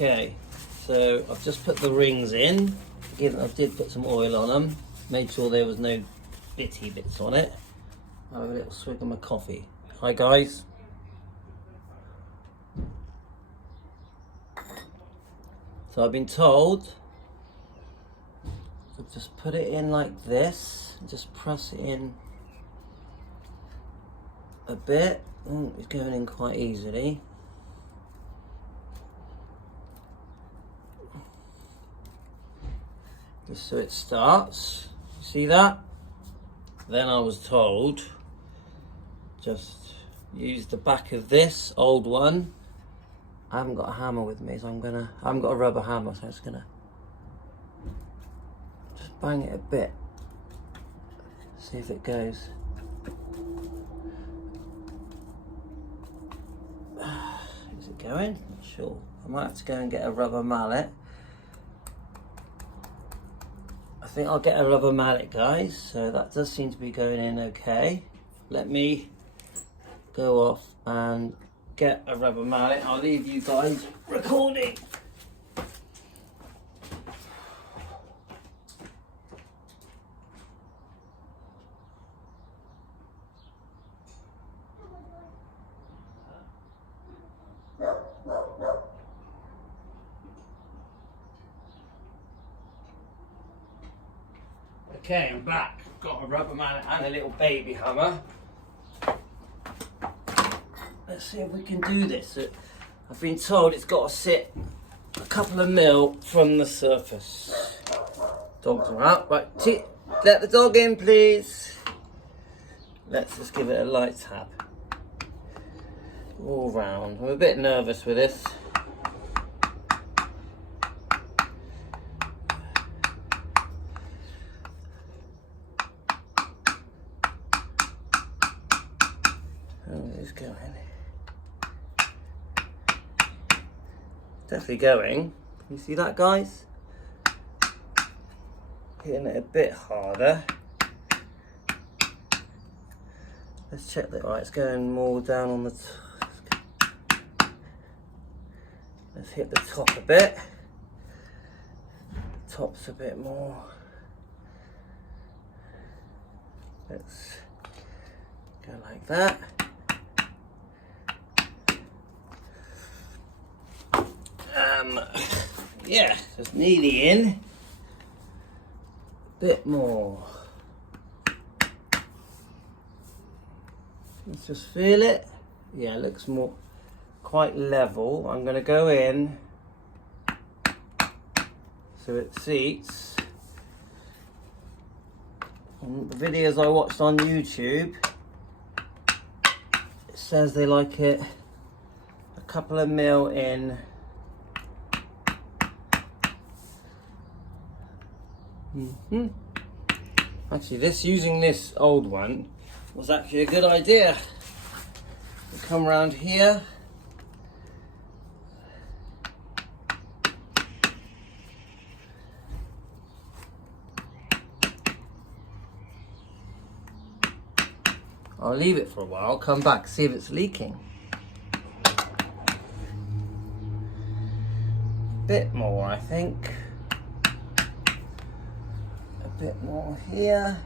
Okay, so I've just put the rings in. Again, I did put some oil on them. Made sure there was no bitty bits on it. I'll have a little swig of my coffee. Hi guys. So I've been told to just put it in like this. Just press it in a bit. Oh, it's going in quite easily. Just so it starts. You see that? Then I was told just use the back of this old one. I haven't got a hammer with me, so I haven't got a rubber hammer, so I'm just gonna just bang it a bit. See if it goes. Is it going? Not sure. I might have to go and get a rubber mallet. I think I'll get a rubber mallet, guys. So that does seem to be going in okay. Let me go off and get a rubber mallet. I'll leave you guys recording. Okay, I'm back. Got a rubber mallet and a little baby hammer. Let's see if we can do this. I've been told it's got to sit a couple of mil from the surface. Dogs are out. Right, let the dog in, please. Let's just give it a light tap. All round. I'm a bit nervous with this. Oh, it's going. Definitely going. You see that, guys? Hitting it a bit harder. Let's check that. Right, it's going more down on the. Let's hit the top a bit. Top's a bit more. Let's go like that. Yeah, just nearly in. A bit more. Let's just feel it. Yeah, it looks more quite level. I'm going to go in so it seats. On the videos I watched on YouTube, it says they like it a couple of mil in. Actually, using this old one was actually a good idea. We come around here. I'll leave it for a while, come back, see if it's leaking. Bit more, I think. Bit more here.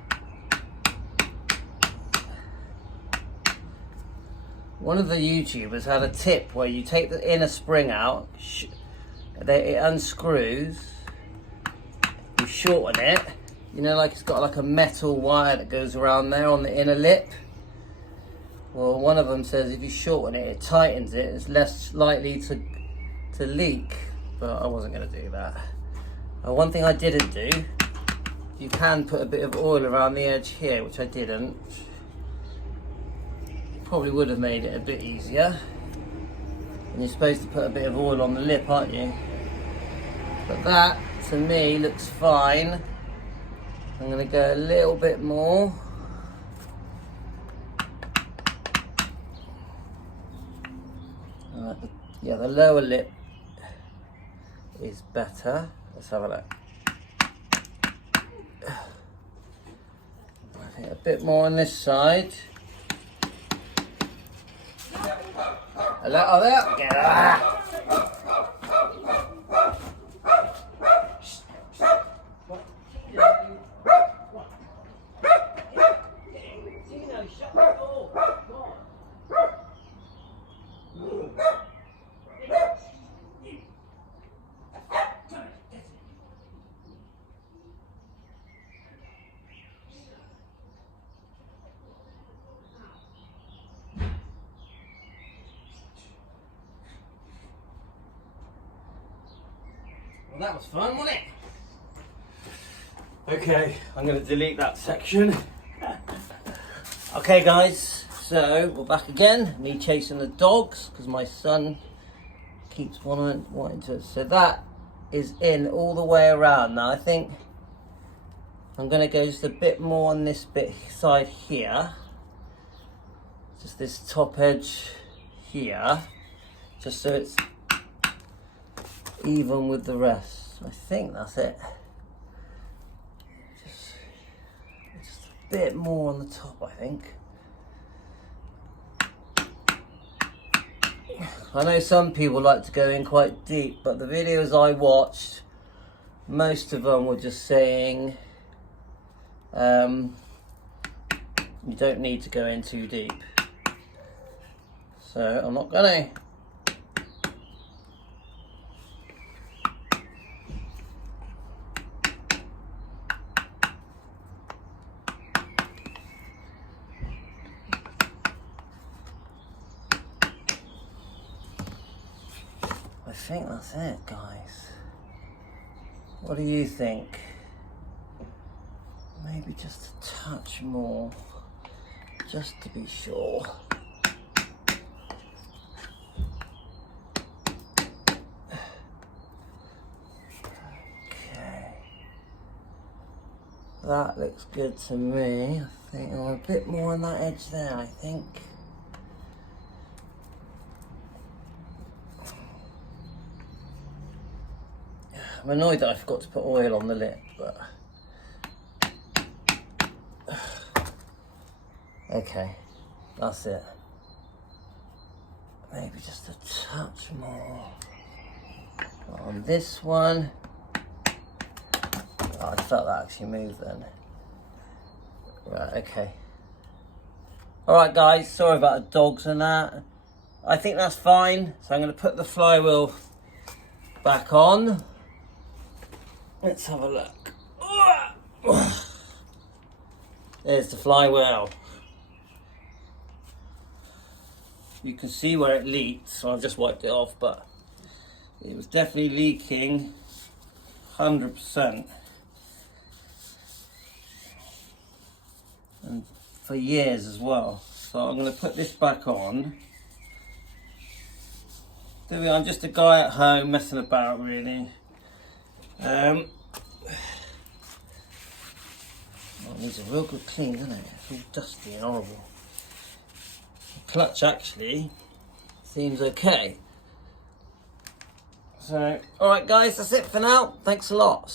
One of the YouTubers had a tip where you take the inner spring out, it unscrews, you shorten it, you know, like it's got like a metal wire that goes around there on the inner lip. Well, one of them says if you shorten it, it tightens it, it's less likely to leak, but I wasn't going to do that. One thing I didn't do, you can put a bit of oil around the edge here, which I didn't. Probably would have made it a bit easier. And you're supposed to put a bit of oil on the lip, aren't you? But that, to me, looks fine. I'm going to go a little bit more. Yeah, the lower lip is better. Let's have a look. I think a bit more on this side. Hello, oh there, get that. Well, that was fun, wasn't it? Okay, I'm going to delete that section. Okay guys, so we're back again. Me chasing the dogs because my son keeps wanting to. So that is in all the way around. Now I think I'm going to go just a bit more on this bit side here. Just this top edge here. Just so it's even with the rest. I think that's it. Just a bit more on the top, I think. I know some people like to go in quite deep, but the videos I watched, most of them were just saying you don't need to go in too deep. So I'm not gonna. I think that's it, guys. What do you think? Maybe just a touch more, just to be sure. Okay. That looks good to me. I think I'm a bit more on that edge there, I think. I'm annoyed that I forgot to put oil on the lip, but okay, that's it. Maybe just a touch more on this one. Oh, I felt that actually move then. Right, okay. Alright guys, sorry about the dogs and that. I think that's fine, so I'm going to put the flywheel back on. Let's have a look. There's the flywheel. You can see where it leaked, so I've just wiped it off, but it was definitely leaking 100%. And for years as well. So I'm going to put this back on. There we are, I'm just a guy at home messing about really. Oh, it needs a real good clean, doesn't it? It's all dusty and horrible. The clutch actually seems okay. So, alright guys, that's it for now. Thanks a lot.